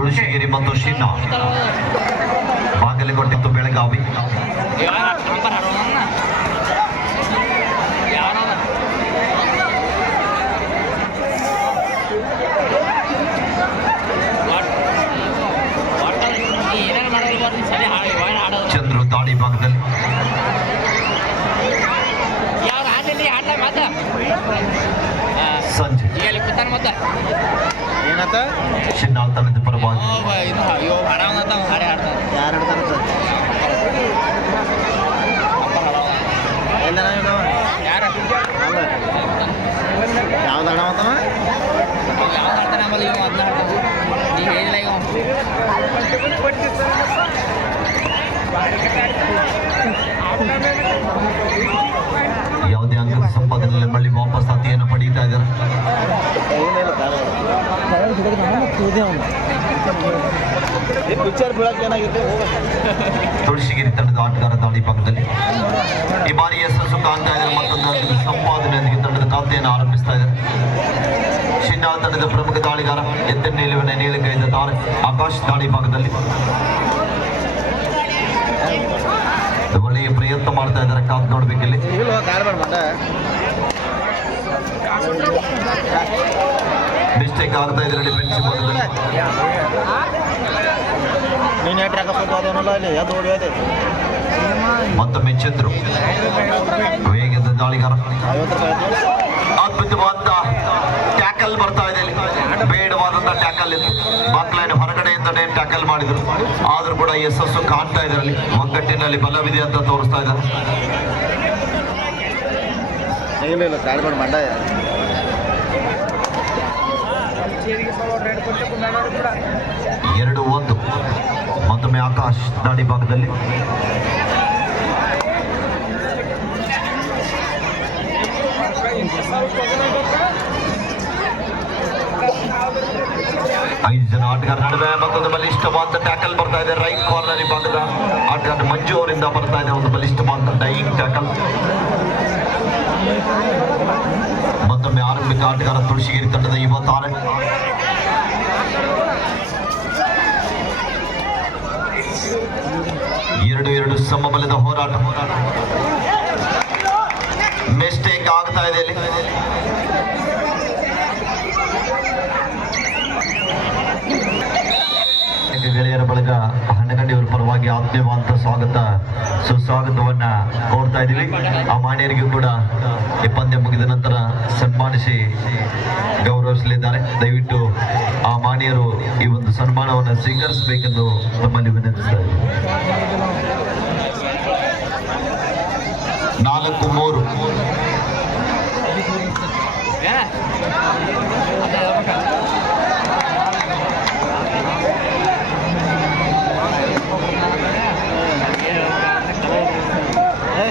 ತುಳಸಿಗಿರಿ ಮತ್ತು ಶಿನ್ನ ಬಾಗಲಕೋಟೆ ಬೆಳಗಾವಿ. ಚಂದ್ರು ದಾಳಿ ಭಾಗದಲ್ಲಿ ಸಂಜೆ ಶಿನ್ನಾಳ್ ತಂಡದ ಪರವಾಗಿ ಯಾವುದೇ ಅಂಕದ ಸಂಪಾದನೆ ಮళ్ళీ ವಾಪಸ್ ಅತಿಯನ್ನು ಪಡೀತಾ ಇದ್ದಾರೆ. ತುಳಸಿಗಿರಿ ತಂಡದ ಆಟಗಾರ ದಾಳಿ ಭಾಗದಲ್ಲಿ ಈ ಬಾರಿ ಯಶಸ್ಸು ಕಾಣ್ತಾ ಇದ್ದಾರೆ. ಮತ್ತೊಂದು ಅಂಕದ ಸಂಪಾದನೆಯೊಂದಿಗೆ ತಂಡದ ಖಾತೆಯನ್ನು ಆರಂಭಿಸ್ತಾ ಇದ್ದಾರೆ. ಶಿನ್ನಾಳ್ ತಂಡದ ಪ್ರಮುಖ ದಾಳಿಗಾರ ಎತ್ತಿನ ನಿಲುವಿನ ನೀಳಗೈದ ತಾರೆ ಆಕಾಶ್ ದಾಳಿ ಭಾಗದಲ್ಲಿ ಒಳ್ಳೆಯ ಪ್ರಯತ್ನ ಮಾಡ್ತಾ ಇದ್ದಾರೆ. ಕಾದು ನೋಡ್ಬೇಕಿಲ್ಲಿ ಮಿಸ್ಟೇಕ್ ಆಗ್ತಾ ಇದ್ದಾರೆ ಡಿಫೆನ್ಸಿವ್ ಭಾಗದಲ್ಲಿ. ಮತ್ತೊಮ್ಮೆ ಚಂದ್ರು ವೇಗದ ದಾಳಿಗಾರ ಅದ್ಭುತವಾದ ಟ್ಯಾಕಲ್ ಬರ್ತಾ ಇದೆ. ಬೇಡವಾದಂತ ಟ್ಯಾಕಲ್ ಇತ್ತು. ಬಾಕ್ಲೈನ್ ಹೊರಗಡೆಯಿಂದನೇ ಟ್ಯಾಕಲ್ ಮಾಡಿದ್ರು. ಆದ್ರೂ ಕೂಡ ಯಶಸ್ಸು ಕಾಣ್ತಾ ಇದ್ದಾರೆ. ಅಲ್ಲಿ ಒಗ್ಗಟ್ಟಿನಲ್ಲಿ ಬಲವಿದೆ ಅಂತ ತೋರಿಸ್ತಾ ಇದ್ದಾರೆ. 2-1 ಮತ್ತೊಮ್ಮೆ ಆಕಾಶ್ ದಾಳಿ ಭಾಗದಲ್ಲಿ ಐದು ಜನ ಆಟಗಾರ ನಡುವೆ ಮತ್ತೊಂದು ಬಲಿಷ್ಠವಾದ ಟ್ಯಾಕಲ್ ಬರ್ತಾ ಇದೆ. ರೈಟ್ ಕಾರ್ನರ್ ಭಾಗದ ಆಟಗಾರ ಮಂಜು ಅವರಿಂದ ಬರ್ತಾ ಇದೆ ಒಂದು ಬಲಿಷ್ಠವಾದ ಡೈಯಿಂಗ್ ಟ್ಯಾಕಲ್. ಮತ್ತೊಮ್ಮೆ ಆರಂಭಿಕ ಆಟಗಾರ ತುಳಸಿಗಿರಿ ತಂಡದ ಯುವ ತಾರೆ ಎರಡು ಸಮಬಲದ ಹೋರಾಟ. ಮಿಸ್ಟೇಕ್ ಆಗ್ತಾ ಇದೆ ಇಲ್ಲಿ. ಗೆಳೆಯರ ಬಳಗ ಹಣ್ಣಗಂಡಿಯವರ ಪರವಾಗಿ ಆತ್ಮೀಯವಾದ ಸುಸ್ವಾಗತವನ್ನ ಕೋರ್ತಾ ಇದ್ದೀವಿ. ಆ ಮಾನ್ಯರಿಗೂ ಕೂಡ ಈ ಪಂದ್ಯ ಮುಗಿದ ನಂತರ ಸನ್ಮಾನಿಸಿ ಗೌರವಿಸಲಿದ್ದಾರೆ. ದಯವಿಟ್ಟು ಆ ಮಾನ್ಯರು ಈ ಒಂದು ಸನ್ಮಾನವನ್ನು ಸ್ವೀಕರಿಸಬೇಕೆಂದು ನಮ್ಮಲ್ಲಿ ವಿನಂತಿಸ್ತಾ ಇದ್ದೀವಿ. 4-3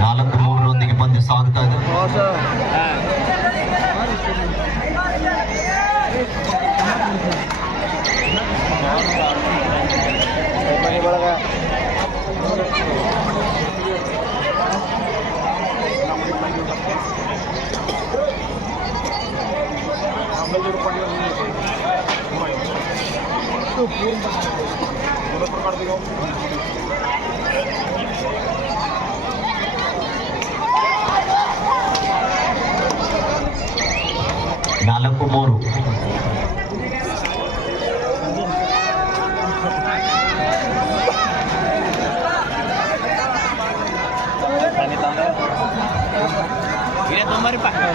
4-3 ಪಂದ್ಯ ಸಾಗ್ತಾ ಇದೆ. ನಾಲ್ಕು ಮೂರು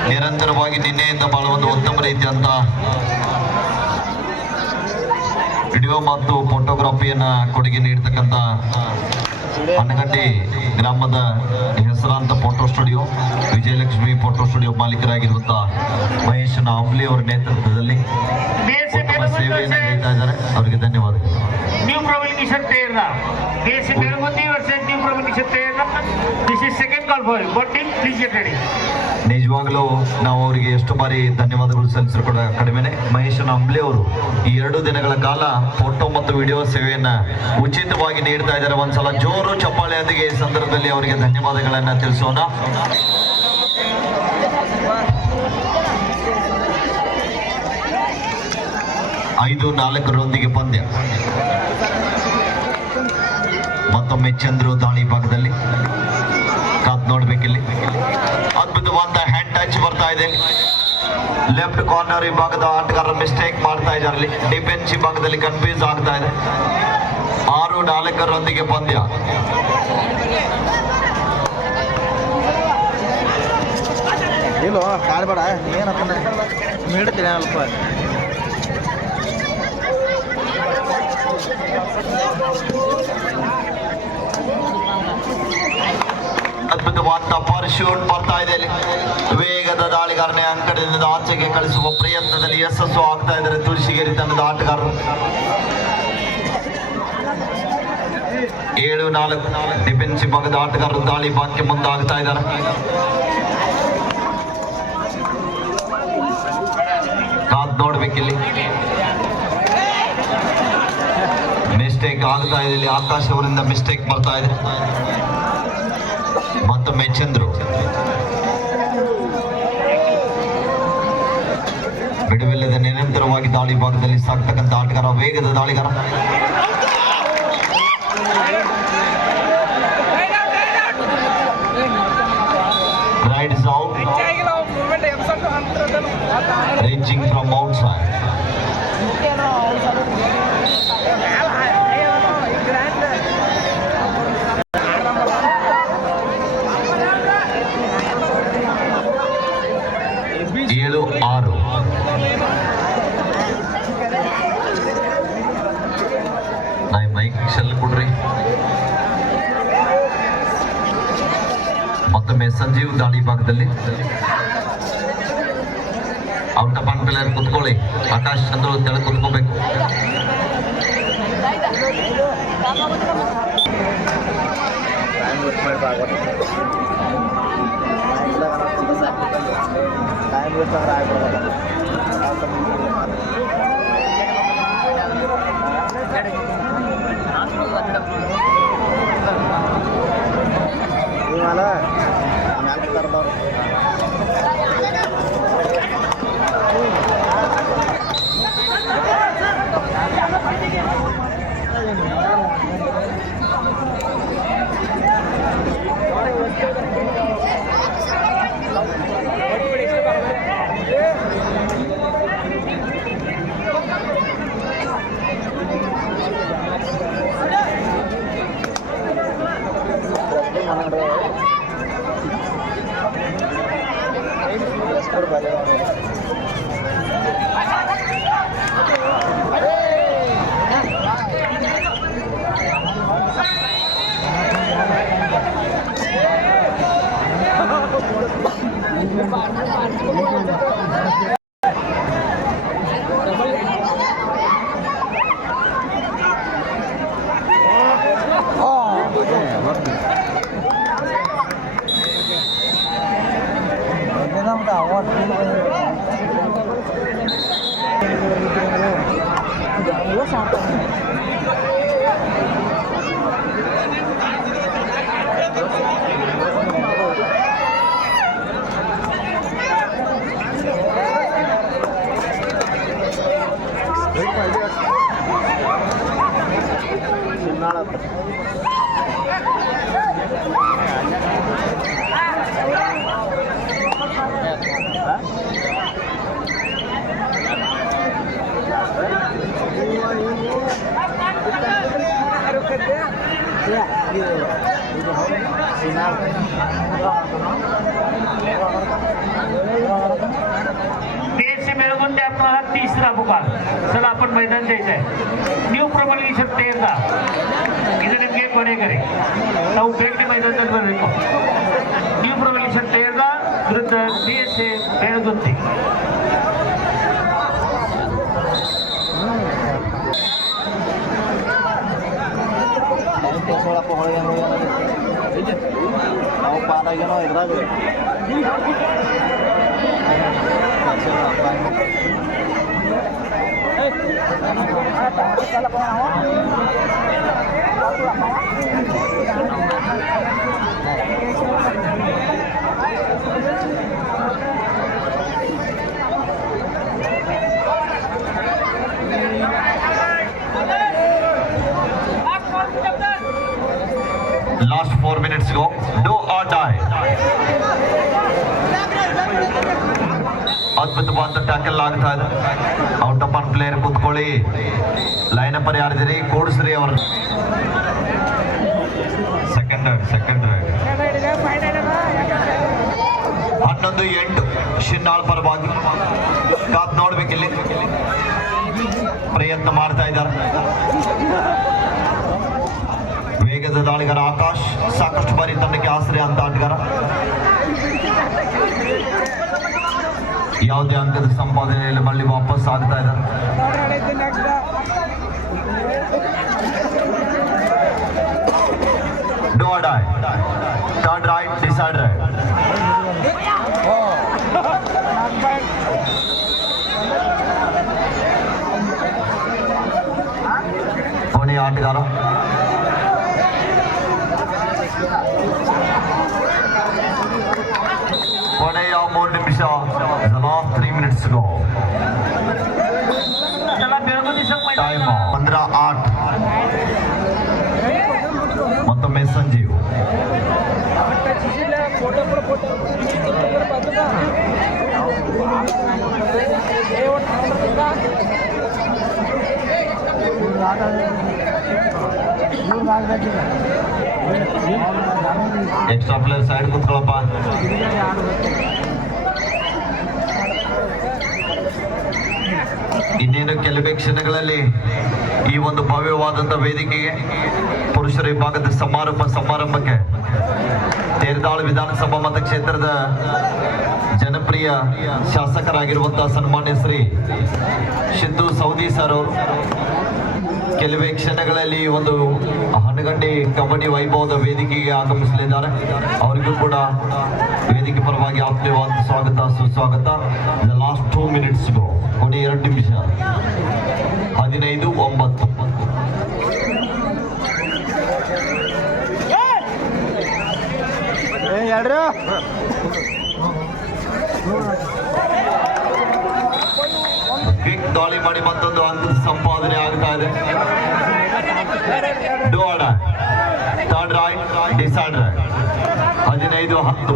ನಿರಂತರವಾಗಿ ನಿನ್ನೆಯಿಂದ ಬಹಳ ಒಂದು ಉತ್ತಮ ರೀತಿಯಂತ ವಿಡಿಯೋ ಮತ್ತು ಫೋಟೋಗ್ರಫಿಯನ್ನ ಕೊಡುಗೆ ನೀಡ್ತಕ್ಕಂಥ ಹಣ್ಣಗಂಡಿ ಗ್ರಾಮದ ಹೆಸರಾಂತ photo studio Vijayalakshmi photo studio ಮಾಲೀಕರಾಗಿರುವಂತಹ ಮಹೇಶ್ ಆಂಬ್ಲಿ ಅವರ ನೇತೃತ್ವದಲ್ಲಿ ಉತ್ತಮ ಸೇವೆಯನ್ನು ನೀಡ್ತಾ ಇದ್ದಾರೆ. ಅವರಿಗೆ ಧನ್ಯವಾದಗಳು. ನ್ಯೂ ಪ್ರೊವಿನ್ಷನ್ ತೇರ್ದ ದೇಶ ಬೆಳಗುಂದಿ ವರ್ಸಸ್ ನ್ಯೂ ಪ್ರೊವಿನ್ಷನ್ ತೇರ್ದ this is second call for but please get ready. ನಿಜವಾಗ್ಲೂ ನಾವು ಅವರಿಗೆ ಎಷ್ಟು ಬಾರಿ ಧನ್ಯವಾದಗಳು ಸಲ್ಲಿಸಿದ್ರು ಕೂಡ ಕಡಿಮೆನೆ. ಮಹೇಶ್ ಅಂಬ್ಲಿ ಅವರು ಈ 2 ದಿನಗಳ ಕಾಲ ಫೋಟೋ ಮತ್ತು ವಿಡಿಯೋ ಸೇವೆಯನ್ನ ಉಚಿತವಾಗಿ ನೀಡ್ತಾ ಇದ್ದಾರೆ. ಒಂದ್ಸಲ ಜೋರು ಚಪ್ಪಾಳೆಯೊಂದಿಗೆ ಈ ಸಂದರ್ಭದಲ್ಲಿ ಅವರಿಗೆ ಧನ್ಯವಾದಗಳನ್ನ ತಿಳಿಸೋಣ. 5-4 ಪಂದ್ಯ. ಮತ್ತೊಮ್ಮೆ ಚಂದ್ರು ದಾಳಿ ಭಾಗದಲ್ಲಿ ಕಾದ್ ನೋಡ್ಬೇಕಿಲ್ಲಿ. ಅದ್ಭುತವಾದ ಹ್ಯಾಂಡ್ ಟಚ್ ಬರ್ತಾ ಇದೆ. ಲೆಫ್ಟ್ ಕಾರ್ನರ್ ವಿಭಾಗದ ಆಟಗಾರರು ಮಿಸ್ಟೇಕ್ ಮಾಡ್ತಾ ಇದ್ದಾರೆ. ಡಿಫೆನ್ಸ್ ವಿಭಾಗದಲ್ಲಿ ಕನ್ಫ್ಯೂಸ್ ಆಗ್ತಾ ಇದೆ. 6-4 ಪಂದ್ಯ. ಇಲ್ಲೋ ಕಾಡ್ಬೇಡ ಏನಪ್ಪ ನೀಡ್ತೀನಿ ಅಲ್ಪ. ಅದ್ಭುತವಾದ ಪರ್ ಶೂಟ್ ಬರ್ತಾ ಇದೆ. ವೇಗದ ದಾಳಿಗಾರನೇ ಅಂಕಣದಿಂದ ಆಚೆಗೆ ಕಳಿಸುವ ಪ್ರಯತ್ನದಲ್ಲಿ ಯಶಸ್ಸು ಆಗ್ತಾ ಇದ್ದಾರೆ ತುಳಸಿಗೇರಿ ತಂಡದ ಆಟಗಾರರು. 7-4 ಡಿಫೆನ್ಸ್ ವಿಭಾಗದ ಆಟಗಾರರು ದಾಳಿ ಭಾಗಕ್ಕೆ ಮುಂದಾಗ್ತಾ ಇದ್ದಾರೆ. ಕಾದ್ ನೋಡ್ಬೇಕಿಲ್ಲಿ. ಮಿಸ್ಟೇಕ್ ಆಗ್ತಾ ಇದೆ ಇಲ್ಲಿ. ಆಕಾಶ್ ಅವರಿಂದ ಮಿಸ್ಟೇಕ್ ಬರ್ತಾ ಇದೆ. ಮತ್ತೊಮ್ಮೆ ಚಂದ್ರು ಬಿಡುವಿಲ್ಲದೆ ನಿರಂತರವಾಗಿ ದಾಳಿ ಭಾಗದಲ್ಲಿ ಸಾಕ್ತಕ್ಕಂಥ ಆಟಗಾರ, ವೇಗದ ದಾಳಿಗಾರ. Right is out. Reaching from outside. ಏಳು ಆರು. ಮೈಕ್ ಶೆಲ್ ಕೊಡ್ರಿ. ಮತ್ತೊಮ್ಮೆ ಸಂಜೀವ್ ದಾಳಿ ಭಾಗದಲ್ಲಿ ಔಟ್ ಆಫ್ ಪ್ಲೇಯರ್ ಕುತ್ಕೊಳ್ಳಿ. ಆಕಾಶ್ ಚಂದ್ರು ತೆಳಗೆ ಕುತ್ಕೋಬೇಕು. देश से मेळगुंडे आपला हा तिसरा पुकार. चला आपण मैदान द्यायचंय. न्यू ಪ್ರೊಬಲ್ಗೇಷನ್ ತೇರ್ದ ಇದು ನಿಮಗೆ ಕೊನೆಗರೆ ನಾವು ಬೇಗನೆ ಮೈದಾನದಲ್ಲಿ ಬರಬೇಕು. ನ್ಯೂ ಪ್ರೊಬಲ್ಗೇಷನ್ ತೇರ್ದ ವಿರುದ್ಧ ದೇಶ ಮೇಳಗುಂದಿ. ನಾವು ಪಾಲಾಗೇನೋ ಇದ್ರಾಗ 4 minutes go. Do or die. ಅದ್ಭುತವಾದ ಟ್ಯಾಕಲ್ ಆಗ್ತಾ ಇದೆ. ಔಟ್ ಆಫ್ ಆನ್ ಪ್ಲೇಯರ್ ಕೂತ್ಕೊಳ್ಳಿ. ಲೈನ್ ಅಪ್ ಯಾರಿದ್ದೀರಿ ಕೂಡಿಸ್ರಿ ಅವ್ರ. ಸೆಕೆಂಡ್ ರೈಡ್ 11-8 ಶಿನ್ನಾಳ್ ಪರವಾಗಿ ಕಾತ್ ನೋಡ್ಬೇಕಿಲ್ಲಿ. ಪ್ರಯತ್ನ ಮಾಡ್ತಾ ಇದ್ದಾರೆ. ವೇಗದ ದಾಳಿಗಾರ ಆಕಾಶ್ ಸಾಕಷ್ಟು ಬಾರಿ ತಂಡಕ್ಕೆ ಆಶ್ರಯ ಅಂತ ಆಟಗಾರ. ಯಾವುದೇ ಅಂಕದ ಸಂಪಾದನೆಯಲ್ಲಿ ಮళ్ళీ ವಾಪಸ್ ಆಗ್ತಾ ಇದ್ದಾರೆ. Do or die. Turn right, decide right. ಕೊನೆಯ ಆಟಗಾರ ಕೊನೆಯ 3 ನಿಮಿಷ. The last 3 minutes go. Time 15-8. ಮತ್ತೊಮ್ಮೆ ಸಂಜೀವ್. ಎಕ್ಸ್ಟ್ರಾ ಪ್ಲೇಯರ್ ಸೈಡ್ ಕೂತ್ಕೊಳ್ಳಪ್ಪ. ಇನ್ನೇನು ಕೆಲವೇ ಕ್ಷಣಗಳಲ್ಲಿ ಈ ಒಂದು ಭವ್ಯವಾದಂತಹ ವೇದಿಕೆಗೆ ಪುರುಷರ ವಿಭಾಗದ ಸಮಾರಂಭಕ್ಕೆ ತೇರದಾಳು ವಿಧಾನಸಭಾ ಮತಕ್ಷೇತ್ರದ ಜನಪ್ರಿಯ ಶಾಸಕರಾಗಿರುವಂತಹ ಸನ್ಮಾನ್ಯ ಶ್ರೀ ಸಿದ್ದು ಸೌದಿ ಸರ್ ಅವರು ಕೆಲವೇ ಕ್ಷಣಗಳಲ್ಲಿ ಒಂದು ಹನಗಂಡಿ ಕಬಡ್ಡಿ ವೈಭವದ ವೇದಿಕೆಗೆ ಆಗಮಿಸಲಿದ್ದಾರೆ. ಅವರಿಗೂ ಕೂಡ ವೇದಿಕೆ ಪರವಾಗಿ ಆತ್ಮೀಯವಾದ ಸ್ವಾಗತ ಸುಸ್ವಾಗತ. ಲಾಸ್ಟ್ 2 minutes ಗೋ. ಕೊನೆ 2 ನಿಮಿಷ. 15-9. ಕ್ವಿಕ್ ದಾಳಿ ಮಾಡಿ ಮತ್ತೊಂದು ಅಂಕದ ಸಂಪಾದನೆ ಆಗ್ತಾ ಇದೆ. Do or die. Turn right, decide right. 15-10.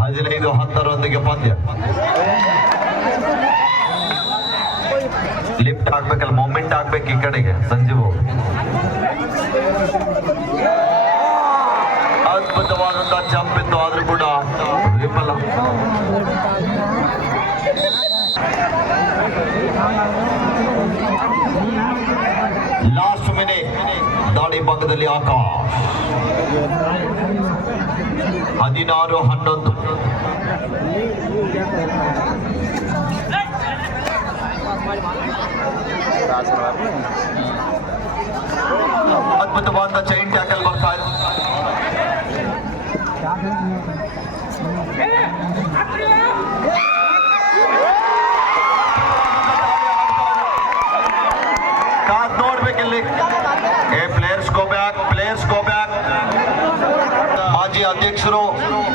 15-10 ಪಂದ್ಯ. ಲಿಫ್ಟ್ ಆಗ್ಬೇಕಲ್ಲ, ಮೂಮೆಂಟ್ ಆಗ್ಬೇಕು ಈ ಕಡೆಗೆ. ಸಂಜೀವ್ ಅದ್ಭುತವಾದಂತಹ ಜಂಪ್ ಇತ್ತು, ಆದ್ರೂ ಕೂಡ ವಿಫಲ. ಲಾಸ್ಟ್ ಮಿನಿಟ್ ದಾಳಿ ಭಾಗದಲ್ಲಿ ಆಕಾಶ್. 16-11. ಅದ್ಭುತವಾದ ಚೈನ್ ಟ್ಯಾಕಲ್ ಬರ್ತಾ ಇದೆ. ಕಾದ್ ನೋಡ್ಬೇಕಿಲ್ಲಿ. Players go back. ಮಾಜಿ ಅಧ್ಯಕ್ಷರು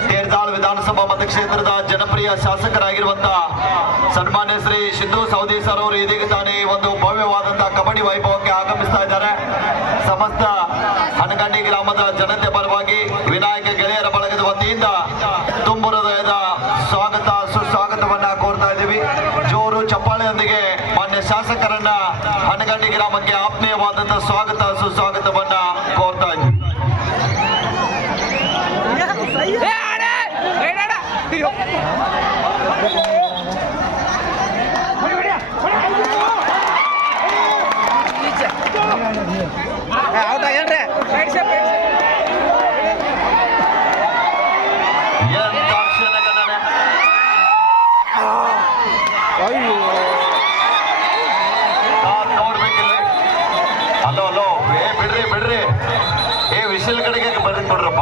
ತೇರದಾಳ್ ವಿಧಾನಸಭಾ ಮತಕ್ಷೇತ್ರದ ಜನಪ್ರಿಯ ಶಾಸಕರಾಗಿರುವಂತಹ ಸನ್ಮಾನ್ಯ ಶ್ರೀ ಸಿದ್ದು ಸೌದಿ ಸರ್ ಅವರು ಇದೀಗ ತಾನೇ ಒಂದು ಭವ್ಯವಾದಂತಹ ಕಬಡ್ಡಿ ವೈಭವಕ್ಕೆ ಆಗಮಿಸ್ತಾ ಇದ್ದಾರೆ. ಸಮಸ್ತ ಹನಗಂಡಿ ಗ್ರಾಮದ ಜನತೆ ಪರವಾಗಿ ವಿನಾಯಕ ಗೆಳೆಯರ ಬಳಗದ ವತಿಯಿಂದ ತುಂಬು ಹೃದಯದ ಸ್ವಾಗತ ಸುಸ್ವಾಗತವನ್ನ ಕೋರ್ತಾ ಇದ್ದೀವಿ. ಜೋರು ಚಪ್ಪಾಳೆಯೊಂದಿಗೆ ಮಾನ್ಯ ಶಾಸಕರನ್ನ ಹನಗಂಡಿ ಗ್ರಾಮಕ್ಕೆ ಆತ್ಮೀಯವಾದಂತಹ ಸ್ವಾಗತ ಸುಸ್ವಾಗತವನ್ನ ಕೋರ್ತಾ ಇದ್ದೀವಿ. ಹಲೋ ಬಿಡ್ರಿ ವಿಶಲ್ ಕಡೆಗೆ ಬರ್ರಿ ಕೊಡ್ರಪ್ಪ.